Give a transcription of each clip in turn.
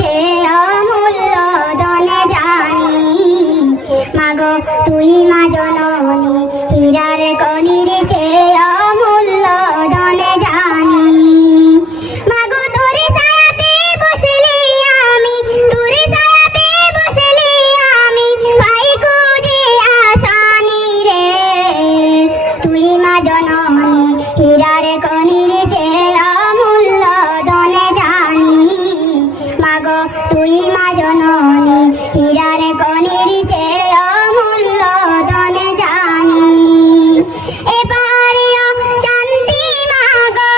চেয়ে অমূল্য ধনে জানি। মাগো তুই মা জননী, হীরার কণির চেয়ে অমূল্য ধনে জানি। মাগো তোর ছায়াতে বসলি আমি, তোর ছায়াতে বসলি আমি, পাই খুঁজে আসানি রে। তুই মা জননী, হীরার কণির চেয়ে অমূল্য ধনে জানি। মাগো তুই মা জননী, হীরার কণির চেয়ে অমূল্য ধনে জানি। এবারে শান্তি মাগো,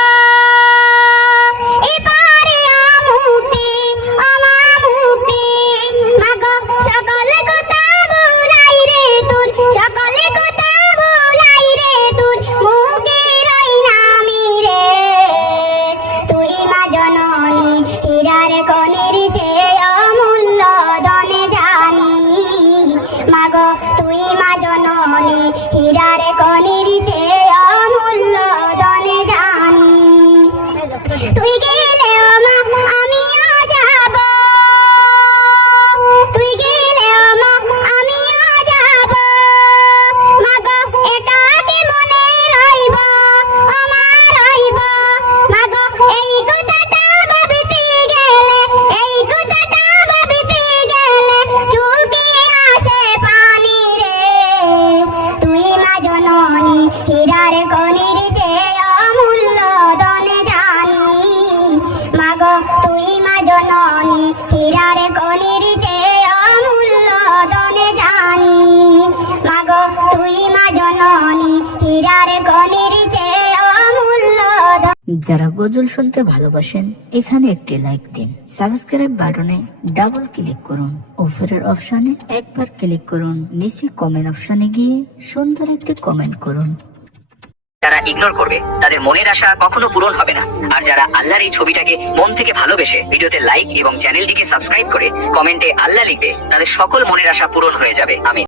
এবারে মুক্তি, আমা মুক্তি। মাগো সকল কথা বলাই রে তোর, সকল কথা বলাই রে তোর, মুখের ওই নামি রে। তুই মা জননী, হীরার কণির চেয়ে অমূল্য ধনে জানি। মাগো তুই মা জননী, হীরার কণির চেয়ে অমূল্য ধনে জানি। তুই গেলে মা আমিও যাব, তুই গেলে মা আমিও যাব। মাগো একাকী মনে রইব, আমার রইব। মাগো এই কথাটা ভাবিতে গেলে, এই কথাটা ভাবিতে গেলে চোখে আসে পানি রে। তুই মা জননী, হীরার কণির চেয়ে অমূল্য ধনে জানি। মাগো তুই মা জননী, হীরার কণির চেয়ে অমূল্য ধনে জানি। মাগো তুই মা জননী, হীরার কণির চেয়ে অমূল্য। যারা গজল শুনতে ভালোবাসেন এখানে একটি লাইক দিন, সাবস্ক্রাইব বাটনে ডাবল ক্লিক করুন, উপরের অপশনে একবার ক্লিক করুন, নিচে কমেন্ট অপশনে গিয়ে সুন্দর একটি কমেন্ট করুন। যারা ইগনোর করবে তাদের মনের আশা কখনো পূরণ হবে না। আর যারা আল্লাহর এই ছবিটাকে মন থেকে ভালোবেসে ভিডিওতে লাইক এবং চ্যানেলটিকে সাবস্ক্রাইব করে কমেন্টে আল্লাহ লিখবে, তাদের সকল মনের আশা পূরণ হয়ে যাবে। আমিন।